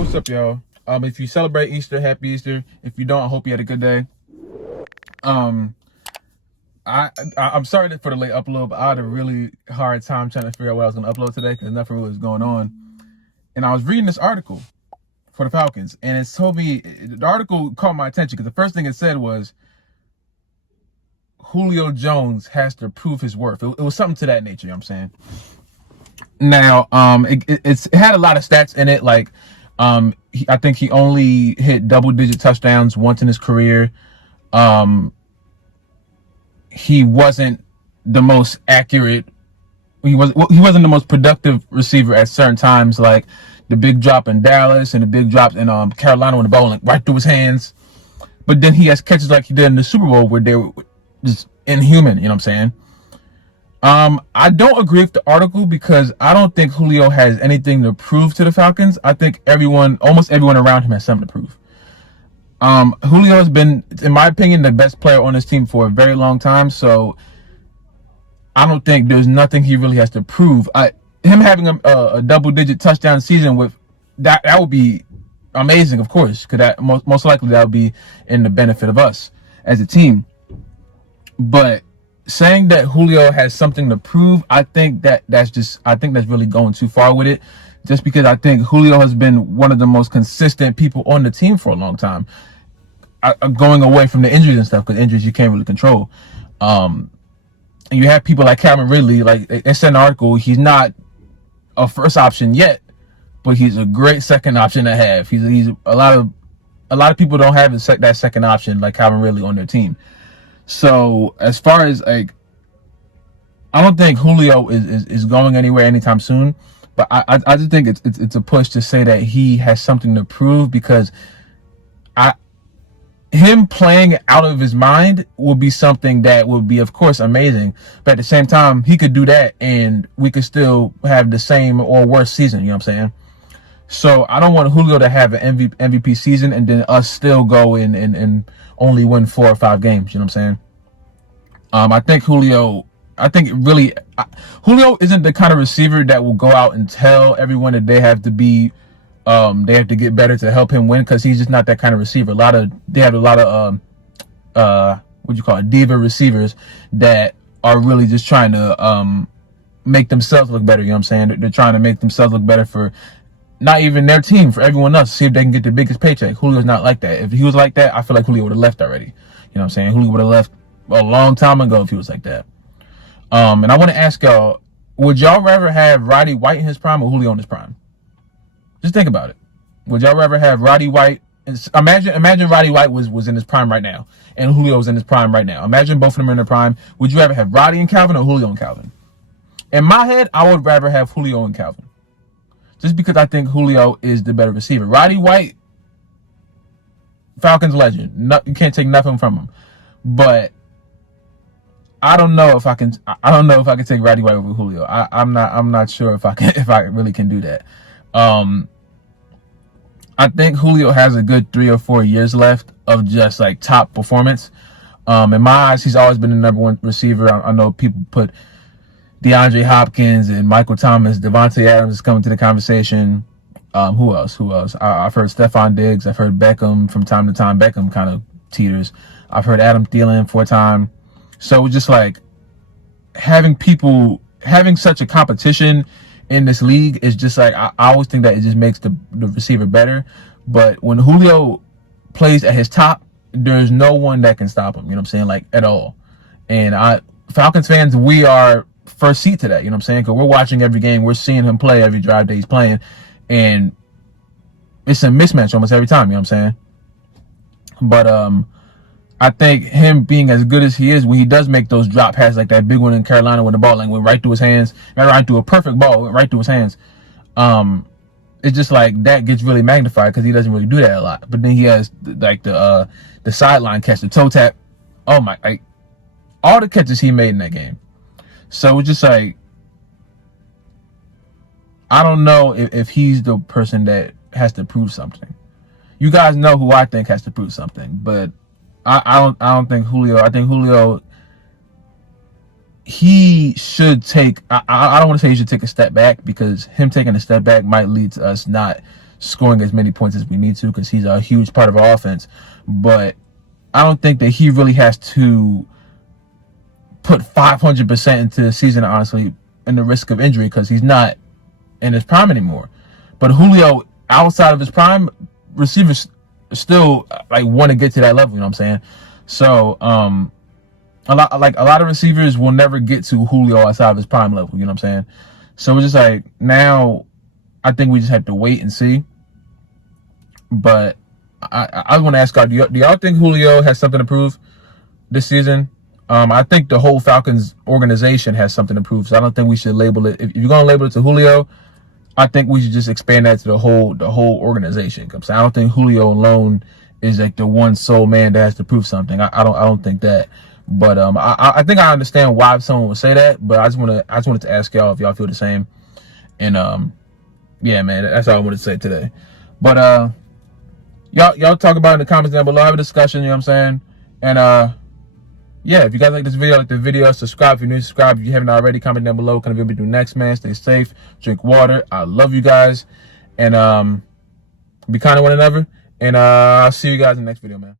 what's up, y'all? If you celebrate Easter, happy Easter. If you don't, I hope you had a good day. Um, I'm sorry for the late upload, but I had a really hard time trying to figure out what I was going to upload today because nothing really was going on. And I was reading this article for the Falcons, and it told me, the article caught my attention because the first thing it said was Julio Jones has to prove his worth. It was something to that nature, you know what I'm saying? Now, it had a lot of stats in it, like, I think he only hit double-digit touchdowns once in his career. He wasn't the most accurate. He wasn't the most productive receiver at certain times, like the big drop in Dallas and the big drops in Carolina when the ball went right through his hands. But then he has catches like he did in the Super Bowl where they were just inhuman. You know what I'm saying? I don't agree with the article because I don't think Julio has anything to prove to the Falcons. I think almost everyone around him has something to prove. Julio has been, in my opinion, the best player on this team for a very long time. So I don't think there's nothing he really has to prove. Him having a double-digit touchdown season with that would be amazing, of course, because that most likely that would be in the benefit of us as a team. But saying that Julio has something to prove, I think that's really going too far with it. Just because I think Julio has been one of the most consistent people on the team for a long time. Going away from the injuries and stuff, because injuries you can't really control. And you have people like Calvin Ridley, like they said in the article, he's not a first option yet, but he's a great second option to have. He's a lot of people don't have that second option like Calvin Ridley on their team. So as far as like, I don't think Julio is going anywhere anytime soon, but I just think it's a push to say that he has something to prove, because him playing out of his mind will be something that would be, of course, amazing. But at the same time, he could do that and we could still have the same or worse season. You know what I'm saying? So I don't want Julio to have an MVP season and then us still go in and only win 4 or 5 games. You know what I'm saying? I think Julio isn't the kind of receiver that will go out and tell everyone that they have to get better to help him win, because he's just not that kind of receiver. They have a lot of diva receivers that are really just trying to make themselves look better. You know what I'm saying? They're trying to make themselves look better for not even their team, for everyone else, see if they can get the biggest paycheck. Julio's not like that. If he was like that, I feel like Julio would have left already. You know what I'm saying? Julio would have left a long time ago if he was like that. And I want to ask y'all, would y'all rather have Roddy White in his prime or Julio in his prime? Just think about it. Would y'all rather have Roddy White? Imagine Roddy White was in his prime right now, and Julio was in his prime right now. Imagine both of them are in their prime. Would you rather have Roddy and Calvin or Julio and Calvin? In my head, I would rather have Julio and Calvin, just because I think Julio is the better receiver. Roddy White, Falcons legend. No, you can't take nothing from him. But I don't know if I can take Roddy White over Julio. I'm not sure if I really can do that. I think Julio has a good 3 or 4 years left of just like top performance. In my eyes, he's always been the number one receiver. I know people put DeAndre Hopkins and Michael Thomas, Devontae Adams is coming to the conversation. Who else? I've heard Stephon Diggs. I've heard Beckham from time to time. Beckham kind of teeters. I've heard Adam Thielen for a time. So just like having such a competition in this league is just like, I always think that it just makes the receiver better. But when Julio plays at his top, there's no one that can stop him, you know what I'm saying, like at all. And Falcons fans, we are first seat to that, you know what I'm saying, because we're watching every game, we're seeing him play every drive that he's playing, and it's a mismatch almost every time, you know what I'm saying. But I think him being as good as he is, when he does make those drop passes like that big one in Carolina when the ball went right through his hands, right through a perfect ball, went right through his hands. It's just like that gets really magnified because he doesn't really do that a lot. But then he has like the sideline catch, the toe tap. Oh my! Like, all the catches he made in that game. So it's just like, I don't know if he's the person that has to prove something. You guys know who I think has to prove something, but I don't think Julio. I think Julio, he should take, I don't want to say he should take a step back, because him taking a step back might lead to us not scoring as many points as we need to, because he's a huge part of our offense. But I don't think that he really has to put 500% into the season, honestly, in the risk of injury, because he's not in his prime anymore. But Julio, outside of his prime, receivers still like want to get to that level. You know what I'm saying? So a lot of receivers will never get to Julio outside of his prime level. You know what I'm saying? So we're just like, now I think we just have to wait and see. But I want to ask y'all, do y'all think Julio has something to prove this season? I think the whole Falcons organization has something to prove. So I don't think we should label it. If you're gonna label it to Julio, I think we should just expand that to the whole organization. Because I don't think Julio alone is like the one sole man that has to prove something. I don't think that. But I think I understand why someone would say that. But I just wanted to ask y'all if y'all feel the same. And yeah, man, that's all I wanted to say today. But y'all talk about it in the comments down below. Have a discussion. You know what I'm saying? And yeah, if you guys like this video, subscribe if you're new to subscribe. If you haven't already, comment down below. What kind of video we do next, man. Stay safe, drink water. I love you guys. And be kind to one another. And I'll see you guys in the next video, man.